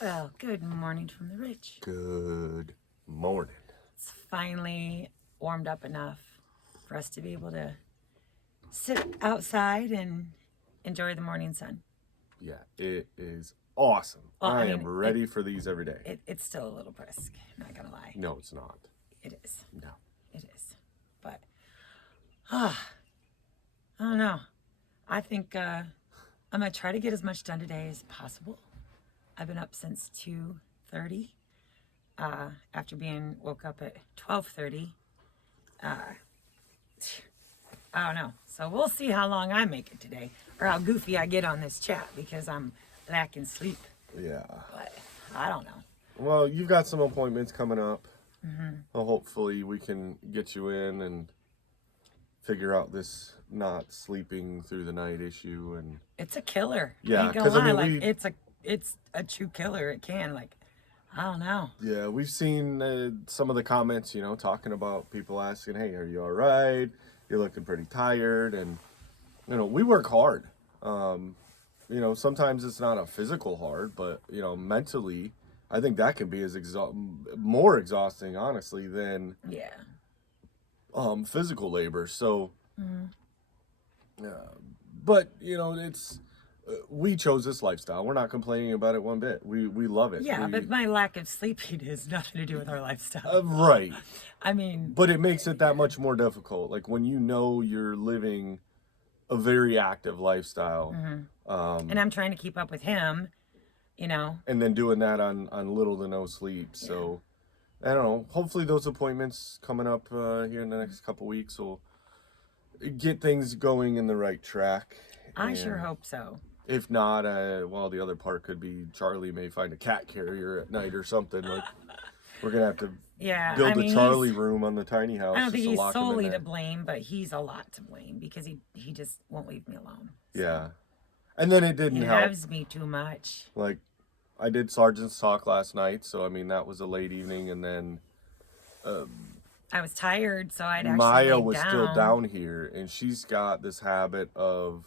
Well, good morning from the ridge. Good morning. It's finally warmed up enough for us to be able to sit outside and enjoy the morning sun. Yeah, it is awesome. Well, I am ready for these every day. It's still a little brisk, not gonna lie. No, it's not. It is. No. It is. But, I don't know. I think I'm gonna try to get as much done today as possible. I've been up since 2:30. After being woke up at 12:30. I don't know. So we'll see how long I make it today, or how goofy I get on this chat because I'm lacking sleep. Yeah. But I don't know. Well, you've got some appointments coming up. Well, hopefully we can get you in and figure out this not sleeping through the night issue. And It's a killer. Yeah, Ain't gonna 'cause, I lie, mean, it's a true killer. It can, I don't know. yeah, we've seen some of the comments, talking about people asking, "Hey, are you all right? You're looking pretty tired." And we work hard. Sometimes it's not a physical hard, but mentally, I think that can be as more exhausting, honestly, than Yeah. physical labor. So, but it's we chose this lifestyle. We're not complaining about it one bit. We love it. Yeah, but my lack of sleeping has nothing to do with our lifestyle. Right. I mean, But it makes it that much more difficult. Like when you're living a very active lifestyle, and I'm trying to keep up with him, and then doing that on little to no sleep. So I don't know. Hopefully those appointments coming up here in the next couple weeks will get things going in the right track. I sure hope so. If not, well, the other part could be Charlie may find a cat carrier at night or something. Like we're gonna have to build a Charlie room on the tiny house. I don't think he's him in solely there. to blame, but he's a lot to blame because he just won't leave me alone. So Yeah, and then it didn't he help. loves me too much. Like I did Sergeant's talk last night, so I mean that was a late evening, and then I was tired, so I'd actually Maya laid was down, still down here, and she's got this habit of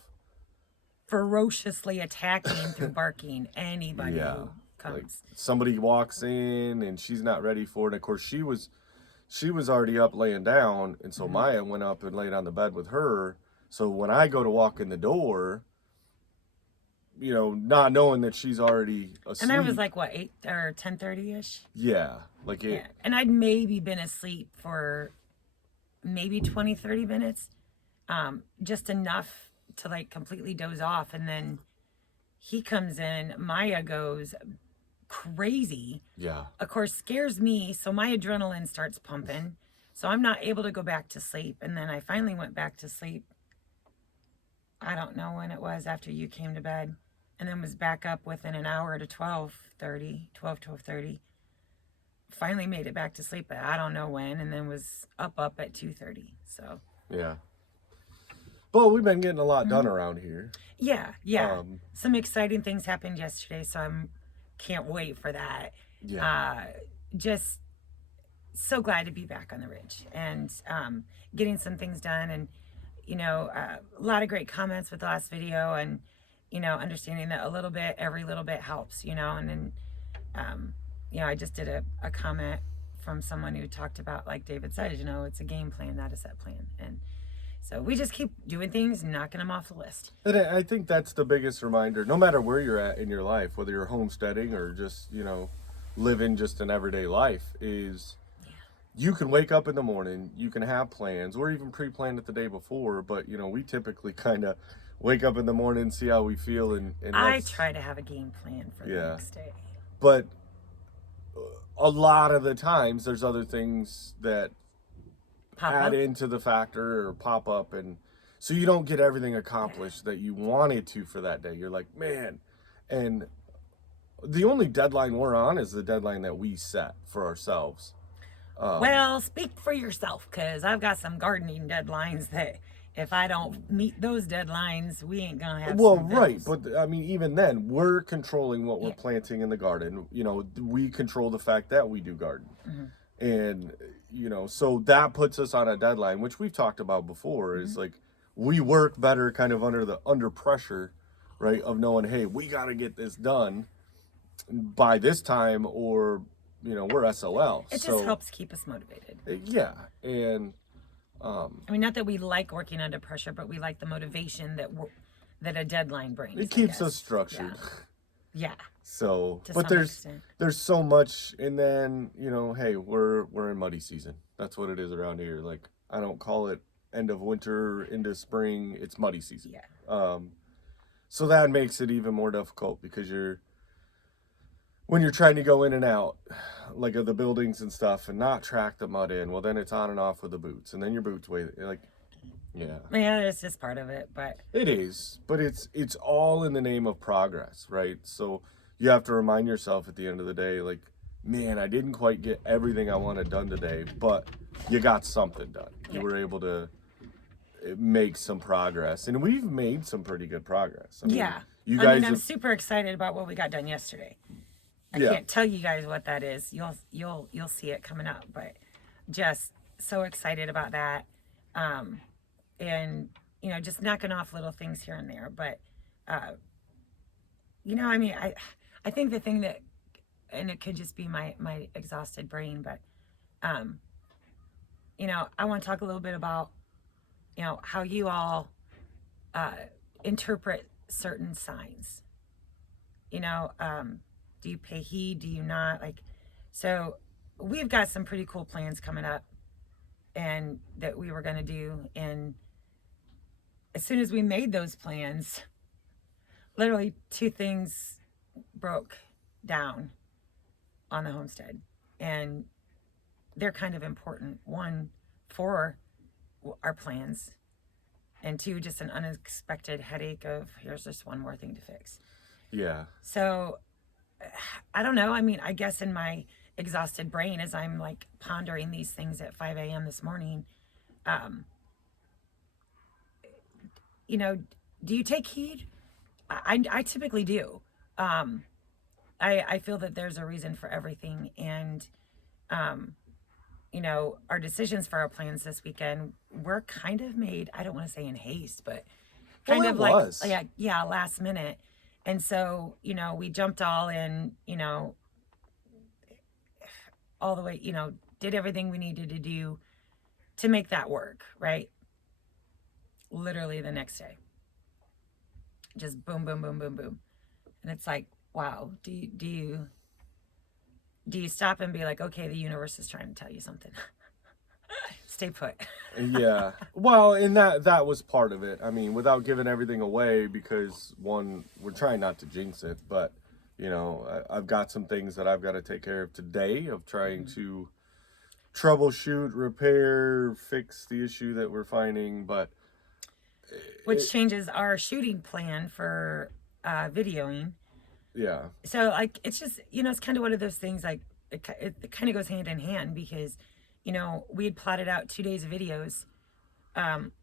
ferociously attacking through barking anybody Yeah, who like comes. somebody walks in and she's not ready for it. And of course she was already up laying down, and so Maya went up and laid on the bed with her. So when I go to walk in the door, not knowing that she's already asleep. And I was like, what, 8 or 10:30-ish? Yeah, like it. Yeah. And I'd maybe been asleep for maybe 20, 30 minutes. Just enough to like completely doze off. And then he comes in, Maya goes crazy. Yeah. Of course, scares me. So my adrenaline starts pumping. So I'm not able to go back to sleep. And then I finally went back to sleep. I don't know when it was after you came to bed. And then was back up within an hour to 12:30. Finally made it back to sleep, but I don't know when. And then was up at 2:30. So. Yeah. But we've been getting a lot done around here. Yeah. Some exciting things happened yesterday, so can't wait for that. Yeah. Just so glad to be back on the ridge and getting some things done, and a lot of great comments with the last video, and understanding that every little bit helps, and then I just did a comment from someone who talked about, like David said, it's a game plan, not a set plan, and so we just keep doing things and knocking them off the list. And I think that's the biggest reminder, no matter where you're at in your life, whether you're homesteading or just, living just an everyday life, is you can wake up in the morning, you can have plans, or even pre-planned it the day before, but, we typically kind of wake up in the morning and see how we feel. And I try to have a game plan for the next day. But a lot of the times, there's other things that add into the factor or pop up, and so you don't get everything accomplished that you wanted to for that day. You're like, man, and the only deadline we're on is the deadline that we set for ourselves. Well, speak for yourself, because I've got some gardening deadlines that if I don't meet those deadlines, we ain't gonna have some bills. But I mean, even then, we're controlling what we're planting in the garden. We control the fact that we do garden. And so that puts us on a deadline, which we've talked about before, is like we work better kind of under pressure, right, of knowing, hey, we got to get this done. by this time, or we're SOL. It so just helps keep us motivated. Yeah, and I mean, not that we like working under pressure, but we like the motivation that a deadline brings. it keeps us structured. Yeah. So, To but some there's extent. there's so much, and then hey, we're in muddy season. That's what it is around here. Like, I don't call it end of winter into spring. It's muddy season. Yeah. So that makes it even more difficult because when you're trying to go in and out, like, of the buildings and stuff, and not track the mud in, well, then it's on and off with the boots, and then your boots weigh like, yeah. Yeah, it's just part of it, but It is, but it's all in the name of progress, right? So you have to remind yourself at the end of the day, like, man, I didn't quite get everything I wanted done today, but you got something done. You were able to make some progress, and we've made some pretty good progress. I mean, yeah. you guys I'm have, super excited about what we got done yesterday. I Yeah. can't tell you guys what that is. You'll see it coming up, but just so excited about that. And just knocking off little things here and there. But I mean, I think the thing that, and it could just be my exhausted brain, but I want to talk a little bit about how you all interpret certain signs. Do you pay heed? Do you not? Like, so we've got some pretty cool plans coming up, and that we were going to do. And as soon as we made those plans, literally two things broke down on the homestead, and they're kind of important. One, for our plans, and two, just an unexpected headache of here's just one more thing to fix. Yeah. So I don't know. I mean, I guess in my exhausted brain, as I'm like pondering these things at 5 a.m. this morning, do you take heed? I typically do. I feel that there's a reason for everything. And, our decisions for our plans this weekend were kind of made, I don't want to say in haste, but kind of like, last minute. And so, we jumped all in, all the way, did everything we needed to do to make that work, right? Literally the next day. Just boom, boom, boom, boom, boom. And it's like, wow, do you stop and be like, okay, the universe is trying to tell you something. Stay put. Yeah. Well, and that was part of it. I mean, without giving everything away, because one, we're trying not to jinx it, but I've got some things that I've got to take care of today of trying to troubleshoot, repair, fix the issue that we're finding, but which changes our shooting plan for videoing. Yeah. So like, it's just, it's kind of one of those things, like it kind of goes hand in hand, because we had plotted out 2 days of videos,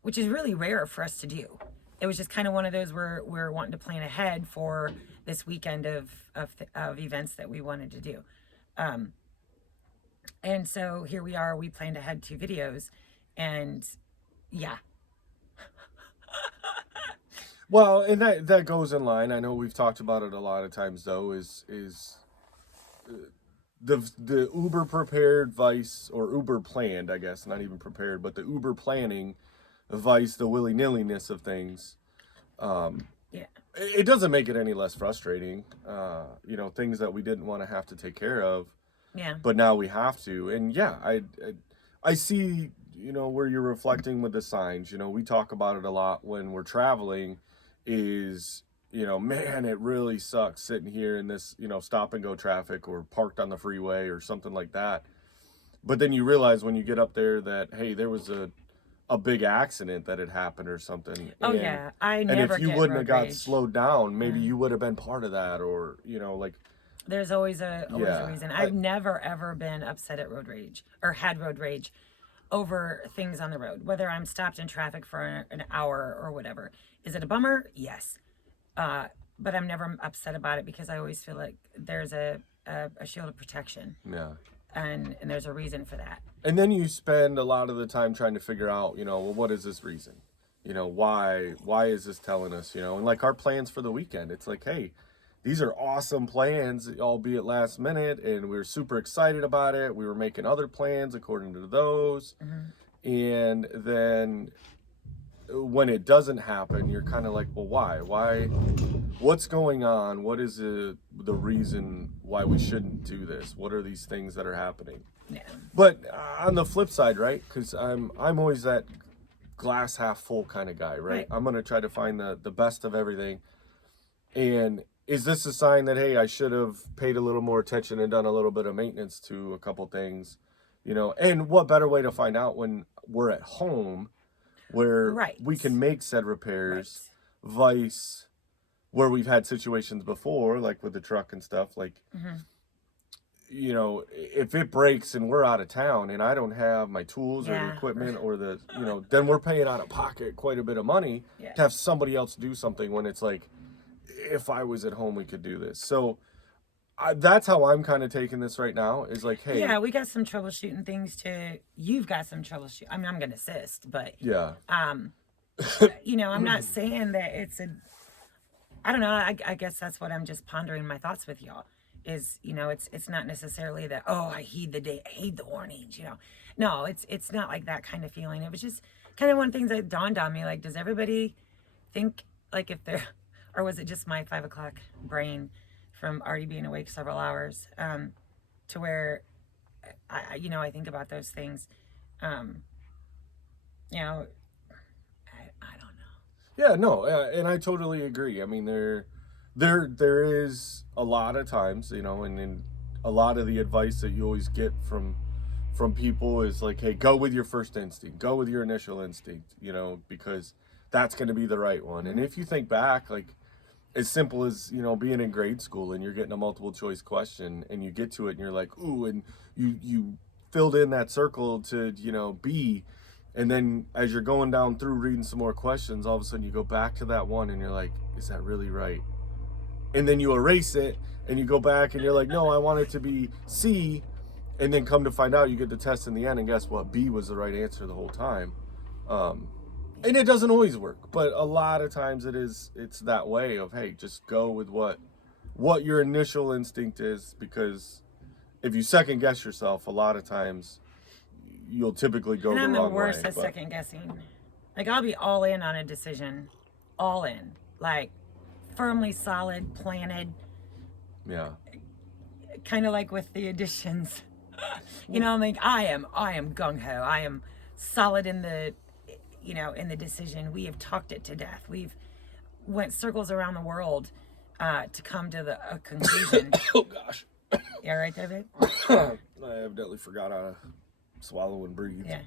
which is really rare for us to do. It was just kind of one of those where we're wanting to plan ahead for this weekend of events that we wanted to do. And so here we are, we planned ahead 2 videos, and yeah. Well, and that goes in line. I know we've talked about it a lot of times, though, is the uber prepared vice, or uber planned, I guess, not even prepared, but the uber planning vice, the willy-nilliness of things. Yeah. It doesn't make it any less frustrating. Things that we didn't want to have to take care of. Yeah. But now we have to. And yeah, I see, where you're reflecting with the signs. We talk about it a lot when we're traveling, is, man, it really sucks sitting here in this, stop and go traffic, or parked on the freeway or something like that. But then you realize when you get up there that, hey, there was a big accident that had happened or something. Oh, and, yeah. I and never if you get wouldn't road have got rage. slowed down, maybe you would have been part of that, or, like. There's always a Yeah. reason. I've never, ever been upset at road rage, or had road rage over things on the road, whether I'm stopped in traffic for an hour or whatever. Is it a bummer? Yes. But I'm never upset about it, because I always feel like there's a shield of protection. Yeah. And there's a reason for that. And then you spend a lot of the time trying to figure out, well, what is this reason? Why is this telling us, and like our plans for the weekend, it's like, hey, these are awesome plans, albeit last minute, and we were super excited about it. We were making other plans according to those. And then when it doesn't happen, you're kind of like, well, why, what's going on? What is the reason why we shouldn't do this? What are these things that are happening? Yeah. But on the flip side, right, because I'm always that glass half full kind of guy, right? I'm going to try to find the best of everything. And is this a sign that, hey, I should have paid a little more attention and done a little bit of maintenance to a couple things, you know? And what better way to find out when we're at home where we can make said repairs, vice where we've had situations before, like with the truck and stuff, like, you know, if it breaks and we're out of town and I don't have my tools or the equipment or the, you know, then we're paying out of pocket quite a bit of money to have somebody else do something when it's like, if I was at home, we could do this. So that's how I'm kind of taking this right now is like, hey. Yeah, we got some troubleshooting things to, you've got some troubleshoot. I mean, I'm going to assist, but, you know, I'm not saying that it's I don't know. I guess that's what I'm just pondering my thoughts with y'all is, you know, it's not necessarily that, oh, I heed the warnings, you know. No, it's not like that kind of feeling. It was just kind of one of the things that dawned on me. Like, does everybody think like if they're, or was it just my 5 o'clock brain from already being awake several hours, to where you know, I think about those things, you know, I don't know. Yeah, no, and I totally agree. I mean, there is a lot of times, you know, and a lot of the advice that you always get from people is like, hey, go with your first instinct, go with your initial instinct, you know, because that's going to be the right one. And if you think back, like, as simple as, you know, being in grade school and you're getting a multiple choice question and you get to it and you're like, ooh, and you filled in that circle to, you know, B, and then as you're going down through reading some more questions, all of a sudden you go back to that one and you're like, is that really right? And then you erase it and you go back and you're like, no, I want it to be C, and then come to find out you get the test in the end and guess what? B was the right answer the whole time. And it doesn't always work, but a lot of times it's that way of, hey, just go with what your initial instinct is, because if you second guess yourself, a lot of times you'll typically go the wrong way. And I'm the worst at second guessing. Like, I'll be all in on a decision, all in, like firmly solid, planted. Yeah. Kind of like with the additions, you know, I'm like, I am gung ho. I am solid in the, you know, in the decision. We have talked it to death. We've went circles around the world to come to a conclusion. Oh gosh. Yeah, right there, babe? I evidently forgot how to swallow and breathe. Yeah.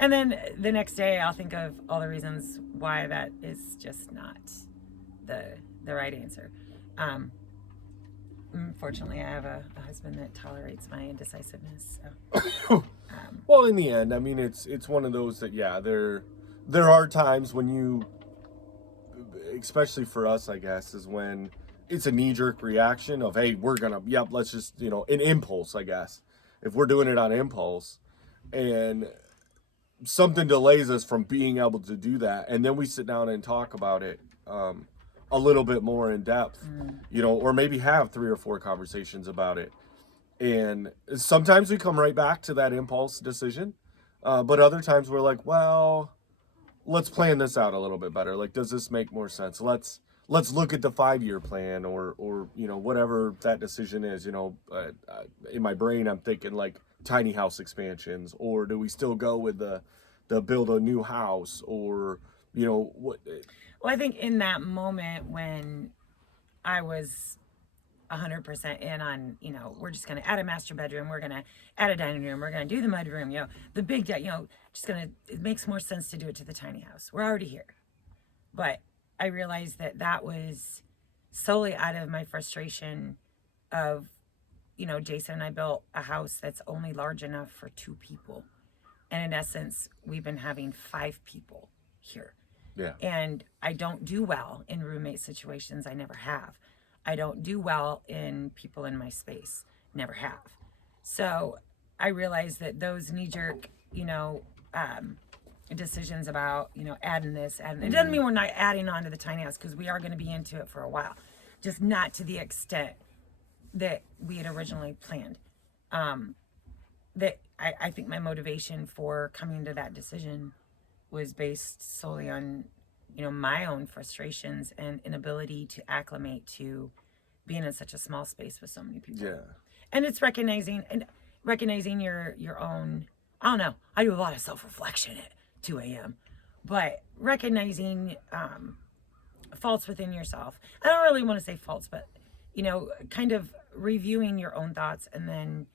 And then the next day I'll think of all the reasons why that is just not the right answer. Fortunately, I have a husband that tolerates my indecisiveness. So. Well, in the end, I mean, it's one of those that, yeah, there are times when you, especially for us, I guess, is when it's a knee-jerk reaction of, hey, let's just, you know, an impulse, I guess. If we're doing it on impulse and something delays us from being able to do that, and then we sit down and talk about it a little bit more in depth, you know, or maybe have 3 or 4 conversations about it. And sometimes we come right back to that impulse decision. But other times we're like, well, let's plan this out a little bit better. Like, does this make more sense? Let's look at the 5-year plan or, you know, whatever that decision is. You know, in my brain, I'm thinking like tiny house expansions, or do we still go with the build a new house, or, you know, what? Well, I think in that moment when I was 100% in on, you know, we're just going to add a master bedroom, we're going to add a dining room, we're going to do the mudroom, you know, the big, you know, it makes more sense to do it to the tiny house. We're already here. But I realized that was solely out of my frustration of, you know, Jason and I built a house that's only large enough for 2 people. And in essence, we've been having 5 people here. Yeah. And I don't do well in roommate situations. I never have. I don't do well in people in my space. Never have. So I realized that those knee-jerk, you know, decisions about, you know, adding this, it doesn't mean we're not adding on to the tiny house, because we are going to be into it for a while. just not to the extent that we had originally planned. That I think my motivation for coming to that decision was based solely on, my own frustrations and inability to acclimate to being in such a small space with so many people. Yeah. And it's recognizing your own, I don't know, I do a lot of self-reflection at 2 a.m. But recognizing faults within yourself. I don't really want to say faults, but, kind of reviewing your own thoughts and then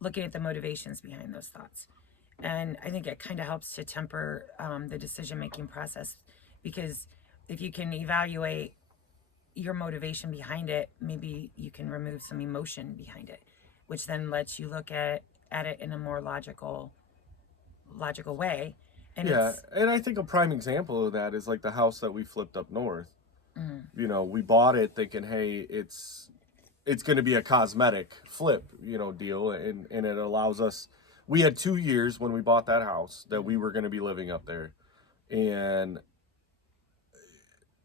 looking at the motivations behind those thoughts. And I think it kind of helps to temper the decision-making process, because if you can evaluate your motivation behind it, maybe you can remove some emotion behind it, which then lets you look at it in a more logical way. And Yeah, and I think a prime example of that is like the house that we flipped up north. We bought it thinking, hey, it's going to be a cosmetic flip, deal, and it allows us. We had 2 years when we bought that house that we were going to be living up there, and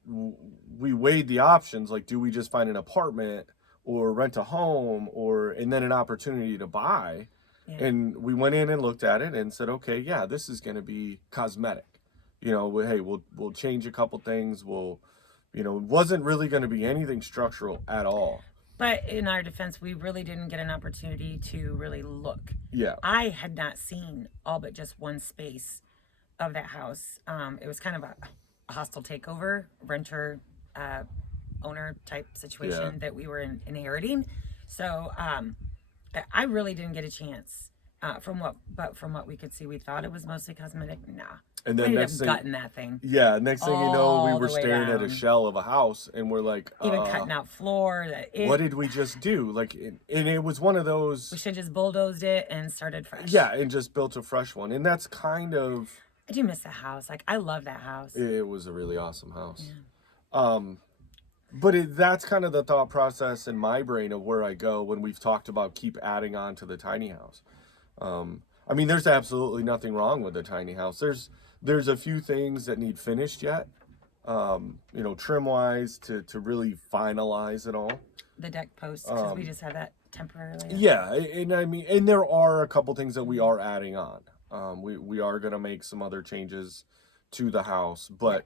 we weighed the options, like, do we just find an apartment or rent a home, and then an opportunity to buy? Yeah. And we went in and looked at it and said, okay, yeah, this is going to be cosmetic. Hey, we'll change a couple things. It wasn't really going to be anything structural at all. But in our defense, we really didn't get an opportunity to really look. Yeah. I had not seen all but just one space of that house. It was kind of a hostile takeover, renter, owner type situation that we were inheriting. So I really didn't get a chance. From what we could see, we thought it was mostly cosmetic. Nah. And then next thing, gutting that thing. Yeah, next thing you know, we were staring at a shell of a house, and we're like, even cutting out floor. What did we just do? Like, and it was one of those. We should have just bulldozed it and started fresh. Yeah, and just built a fresh one, and that's kind of. I do miss the house. Like, I love that house. It was a really awesome house. Yeah. But that's kind of the thought process in my brain of where I go when we've talked about keep adding on to the tiny house. There's absolutely nothing wrong with the tiny house. There's a few things that need finished yet, trim wise to really finalize it all. The deck posts, because we just had that temporarily. Yeah, and there are a couple things that we are adding on. We are going to make some other changes to the house, but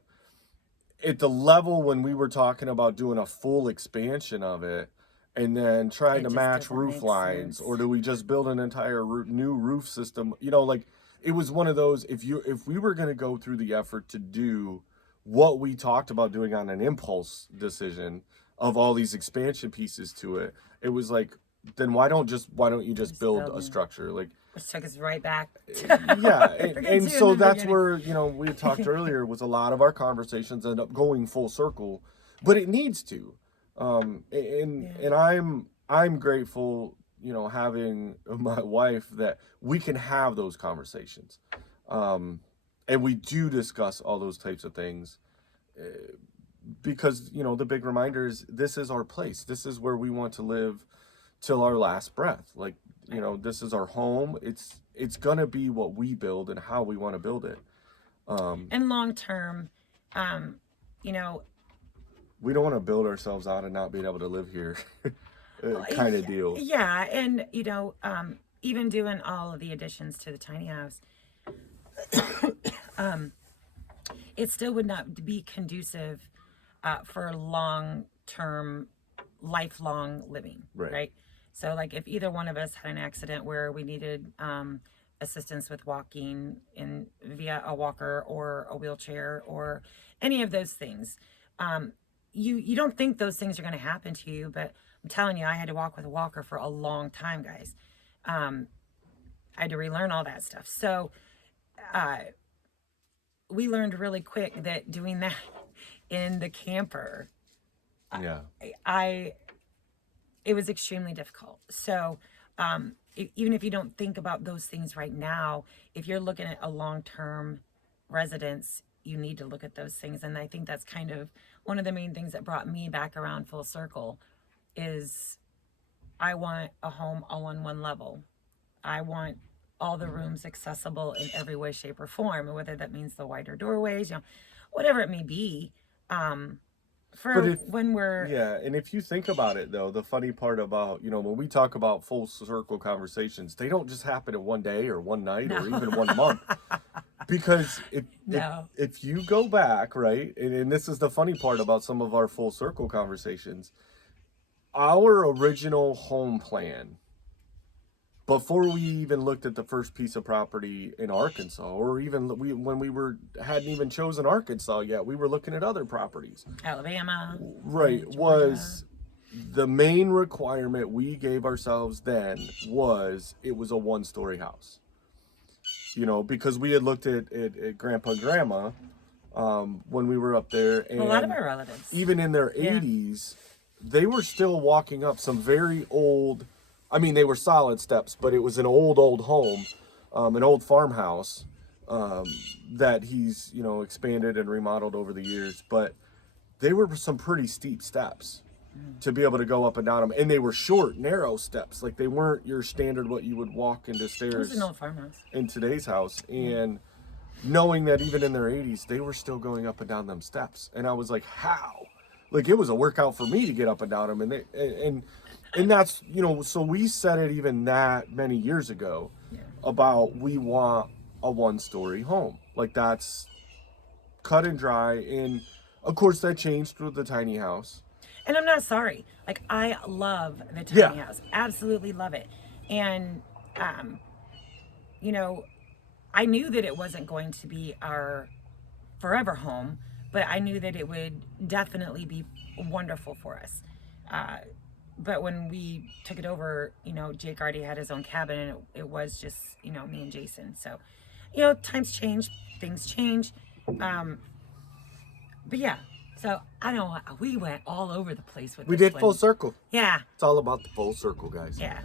at the level when we were talking about doing a full expansion of it, and then trying to match roof lines, or do we just build an entire new roof system? It was one of those, if we were going to go through the effort to do what we talked about doing on an impulse decision of all these expansion pieces to it, it was like, then why don't you just build a structure? Like, which took us right back. Yeah, and so that's where, we had talked earlier, was a lot of our conversations end up going full circle, but it needs to. And I'm grateful, having my wife, that we can have those conversations. And we do discuss all those types of things, because, the big reminder is this is our place. This is where we want to live till our last breath. Like, this is our home. It's going to be what we build and how we want to build it. And long term, we don't want to build ourselves out and not being able to live here kind of deal. Yeah. And, even doing all of the additions to the tiny house, it still would not be conducive for long-term, lifelong living. Right? So, like, if either one of us had an accident where we needed assistance with walking via a walker or a wheelchair or any of those things, you don't think those things are going to happen to you, but I'm telling you, I had to walk with a walker for a long time, guys. I had to relearn all that stuff. So we learned really quick that doing that in the camper, it was extremely difficult. So even if you don't think about those things right now, if you're looking at a long-term residence, you need to look at those things. And I think that's kind of one of the main things that brought me back around full circle is I want a home all on one level. I want all the rooms accessible in every way, shape, or form, whether that means the wider doorways, whatever it may be. when we're yeah, and if you think about it though, the funny part about, when we talk about full circle conversations, they don't just happen in one day or one night or even one month. Because if you go back, right, and this is the funny part about some of our full circle conversations, our original home plan, before we even looked at the first piece of property in Arkansas, or even when we hadn't even chosen Arkansas yet, we were looking at other properties. Alabama, right, was the main requirement we gave ourselves then was it was a one-story house. Because we had looked at Grandpa and Grandma when we were up there, and a lot of our relatives, even in their 80s, they were still walking up some very old. I mean, they were solid steps, but it was an old home, an old farmhouse that he's, expanded and remodeled over the years. But they were some pretty steep steps to be able to go up and down them. And they were short, narrow steps. Like, they weren't your standard what you would walk into stairs. It was an old farmhouse. In today's house. And knowing that even in their 80s, they were still going up and down them steps. And I was like, how? Like, it was a workout for me to get up and down them. And that's, so we said it even that many years ago about we want a one-story home. Like, that's cut and dry. And, of course, that changed with the tiny house. And I'm not sorry. Like, I love the tiny house. Absolutely love it. And, I knew that it wasn't going to be our forever home, but I knew that it would definitely be wonderful for us. But when we took it over, Jake already had his own cabin, and it was just, me and Jason. So, times change, things change. But yeah, so I don't know, we went all over the place with this. We did full circle. Yeah. It's all about the full circle, guys. Yeah.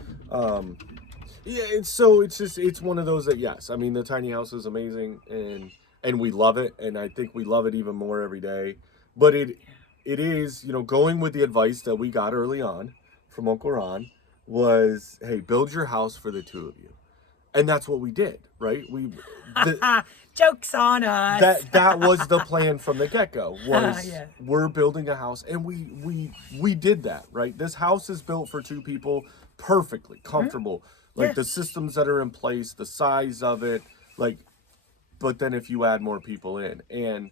It's one of those that, yes, I mean, the tiny house is amazing, and we love it, and I think we love it even more every day. But it is, going with the advice that we got early on from Uncle Ron was, hey, build your house for the two of you. And that's what we did, right? Joke's on us. That was the plan from the get-go, was we're building a house, and we did that, right? This house is built for two people, perfectly comfortable. Like, the systems that are in place, the size of it, like, but then if you add more people in, and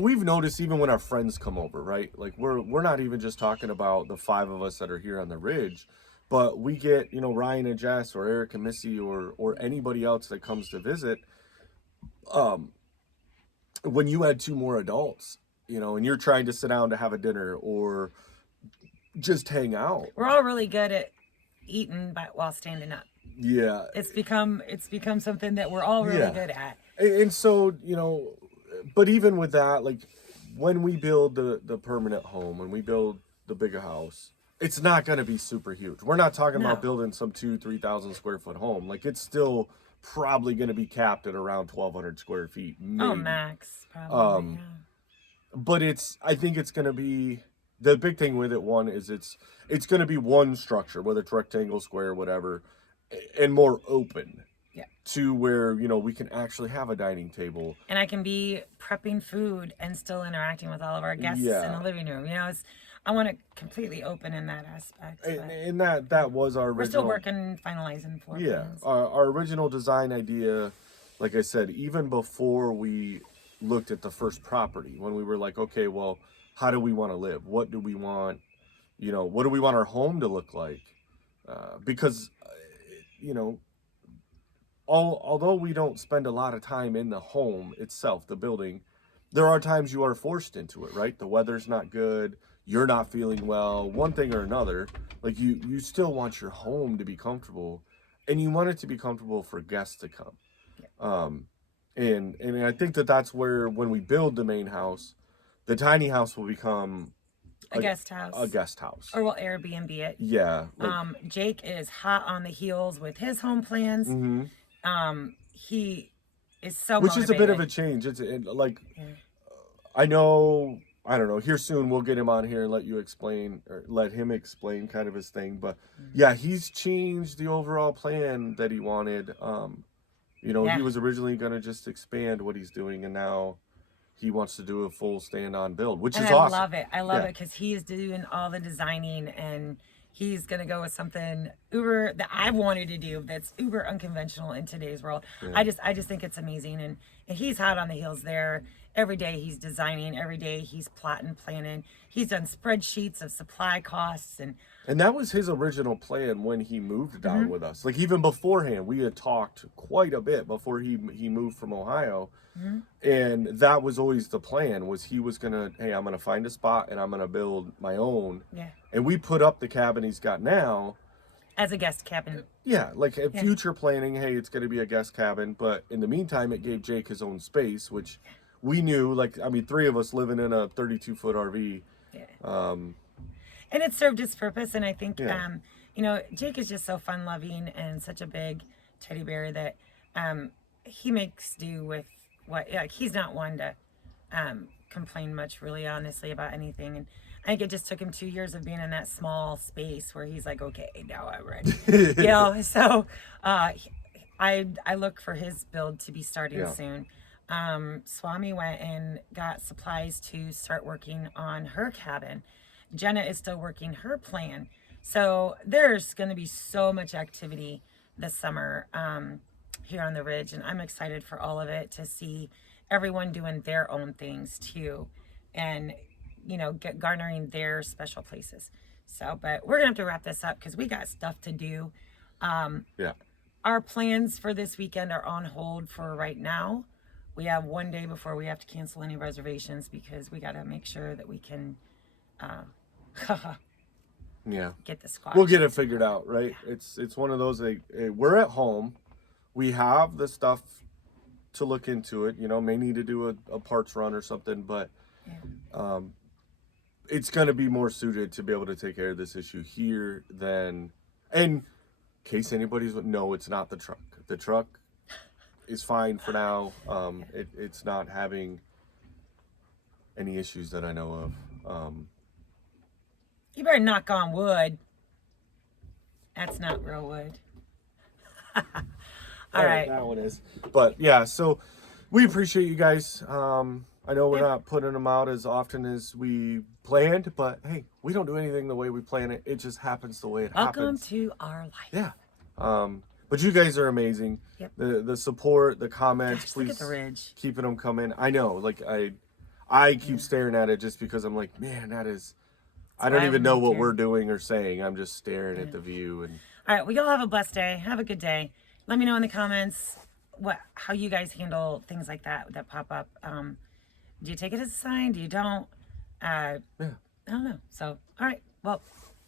we've noticed even when our friends come over, right? Like, we're not even just talking about the five of us that are here on the ridge, but we get, Ryan and Jess or Eric and Missy or anybody else that comes to visit. When you add two more adults, and you're trying to sit down to have a dinner or just hang out. We're all really good at eating while standing up. Yeah. It's become something that we're all really good at. And so, but even with that, like, when we build the permanent home, when we build the bigger house, it's not going to be super huge. We're not talking about building some 2,000-3,000 square foot home. Like, it's still probably going to be capped at around 1,200 square feet. Maybe. Oh, max, probably. But I think it's going to be, the big thing with it, one, is it's going to be one structure, whether it's rectangle, square, whatever, and more open. Yeah. To where, we can actually have a dining table. And I can be prepping food and still interacting with all of our guests in the living room. I want it completely open in that aspect. And that was our original. We're still working, finalizing floor plans. Our original design idea, like I said, even before we looked at the first property, when we were like, okay, well, how do we want to live? What do we want? What do we want our home to look like? Because, although we don't spend a lot of time in the home itself, the building, there are times you are forced into it, right? The weather's not good. You're not feeling well, one thing or another. Like, you still want your home to be comfortable, and you want it to be comfortable for guests to come. And I think that's where, when we build the main house, the tiny house will become a guest house. A guest house. Or we'll Airbnb it. Yeah. Jake is hot on the heels with his home plans. Mm-hmm. He is so Which motivated. is a bit of a change. It's like, I don't know, here soon we'll get him on here and let him explain kind of his thing. But yeah, he's changed the overall plan that he wanted. He was originally going to just expand what he's doing, and now he wants to do a full stand-on build, which And is I awesome. love it. I love Yeah. it because he's doing all the designing, and he's gonna go with something uber that I've wanted to do that's uber unconventional in today's world. I just think it's amazing, and he's hot on the heels there. Every day he's designing, every day he's plotting, planning. He's done spreadsheets of supply costs And that was his original plan when he moved down Mm-hmm. with us. Like even beforehand, we had talked quite a bit before he moved from Ohio. Mm-hmm. And that was always the plan, was he was gonna, hey, I'm gonna find a spot and I'm gonna build my own. yeah, And we put up the cabin he's got now. as a guest cabin. Yeah, like a future planning, hey, it's gonna be a guest cabin. But in the meantime, it gave Jake his own space, which we knew, like, I mean, 3 of us living in a 32-foot RV. Yeah. And it served its purpose, and I think Yeah. you know, Jake is just so fun loving and such a big teddy bear that he makes do with what, like, he's not one to complain much, really, honestly, about anything. And I think it just took him 2 years of being in that small space where he's like, okay, now I'm ready. You know, so I look for his build to be starting soon. Swami went and got supplies to start working on her cabin. Jenna is still working her plan. So there's going to be so much activity this summer here on the Ridge, and I'm excited for all of it, to see everyone doing their own things too, and you know, garnering their special places. So, but we're gonna have to wrap this up because we got stuff to do. Yeah. Our plans for this weekend are on hold for right now. We have one day before we have to cancel any reservations because we got to make sure that we can Yeah. get the squad. We'll get it figured out, right? It's one of those, like, we're at home. We have the stuff to look into it. You know, may need to do a parts run or something, but it's going to be more suited to be able to take care of this issue here than, in case anybody's, no, it's not the truck. The truck is fine for now. It's not having any issues that I know of. You better knock on wood. That's not real wood. All right. That one is. But yeah, so we appreciate you guys. I know we're not putting them out as often as we planned, but hey, we don't do anything the way we plan it. It just happens the way it Welcome happens. to our life. Yeah. But you guys are amazing. Yep. The support, the comments, Gosh, look please at the Ridge. keeping them coming. I know, like I keep staring at it just because I'm like, man, that is. I don't why even I know moved what here. we're doing or saying. I'm just staring at the view and. All right, well, y'all have a blessed day. Have a good day. Let me know in the comments how you guys handle things like that pop up. Do you take it as a sign? Do you don't? Yeah. I don't know. So, all right. Well,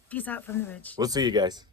peace out from the Ridge. We'll see you guys.